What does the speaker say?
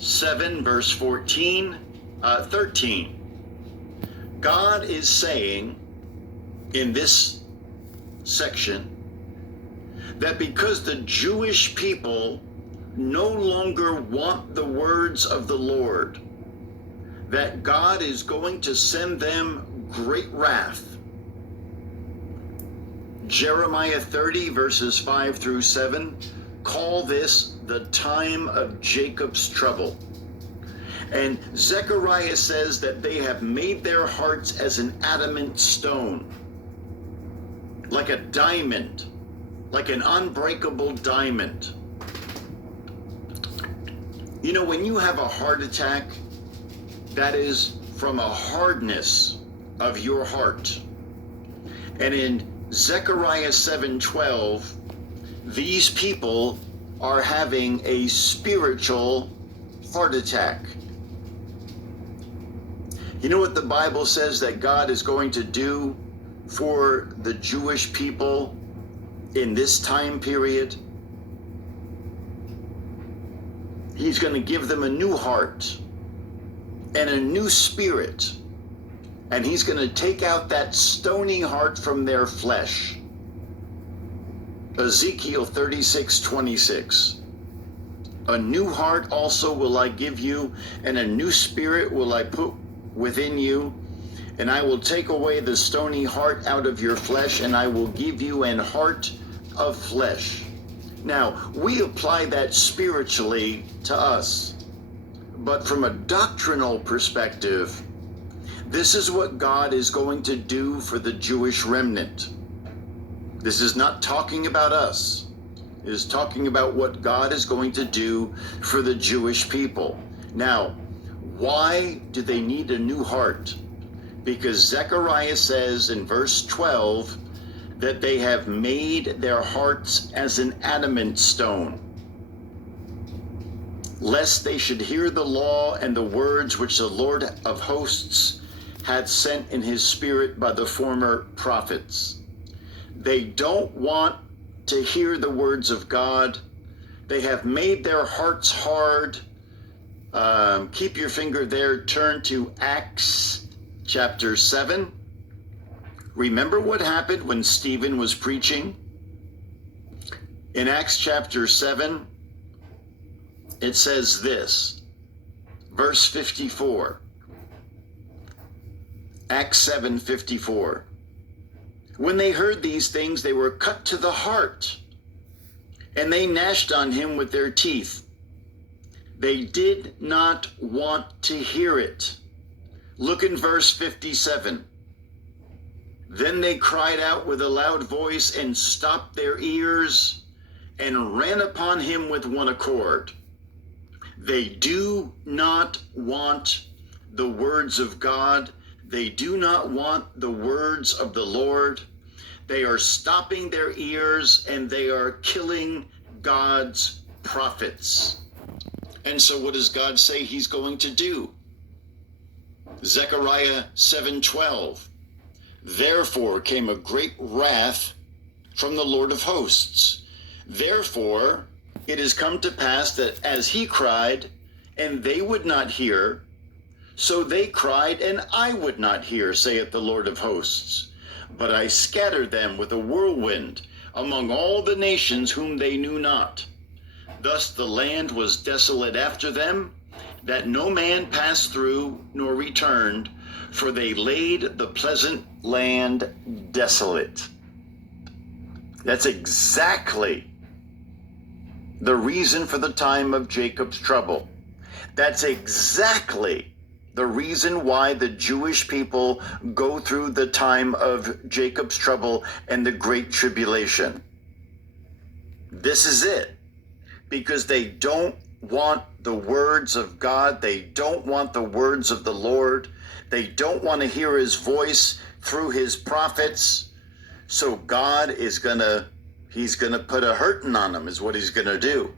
7, verse 13. God is saying in this section that because the Jewish people no longer want the words of the Lord, that God is going to send them great wrath. Jeremiah 30, verses 5 through 7, call this the time of Jacob's trouble. And Zechariah says that they have made their hearts as an adamant stone, like a diamond, like an unbreakable diamond. You know, when you have a heart attack, that is from a hardness of your heart. And in Zechariah 7:12, these people are having a spiritual heart attack. You know what the Bible says that God is going to do for the Jewish people in this time period? He's going to give them a new heart and a new spirit. And he's going to take out that stony heart from their flesh. Ezekiel 36:26. A new heart also will I give you, and a new spirit will I put within you. And I will take away the stony heart out of your flesh, and I will give you an heart of flesh. Now, we apply that spiritually to us. But from a doctrinal perspective, this is what God is going to do for the Jewish remnant. This is not talking about us. It is talking about what God is going to do for the Jewish people. Now, why do they need a new heart? Because Zechariah says in verse 12 that they have made their hearts as an adamant stone, lest they should hear the law and the words which the Lord of hosts had sent in his spirit by the former prophets. They don't want to hear the words of God. They have made their hearts hard. Keep your finger there. Turn to Acts chapter 7. Remember what happened when Stephen was preaching? In Acts chapter 7, it says this, verse 54. Acts 7:54. When they heard these things, they were cut to the heart, and they gnashed on him with their teeth. They did not want to hear it. Look in verse 57. Then they cried out with a loud voice and stopped their ears and ran upon him with one accord. They do not want the words of God. They do not want the words of the Lord. They are stopping their ears and they are killing God's prophets. And so what does God say he's going to do? Zechariah 7:12. Therefore came a great wrath from the Lord of hosts. Therefore it has come to pass that as he cried, and they would not hear, so they cried, and I would not hear, saith the Lord of hosts. But I scattered them with a whirlwind among all the nations whom they knew not. Thus the land was desolate after them, that no man passed through nor returned, for they laid the pleasant land desolate. That's exactly the reason for the time of Jacob's trouble. That's exactly the reason why the Jewish people go through the time of Jacob's trouble and the Great Tribulation. This is it. Because they don't want the words of God. They don't want the words of the Lord. They don't want to hear his voice through his prophets. So God is he's gonna put a hurting on them, is what he's gonna do.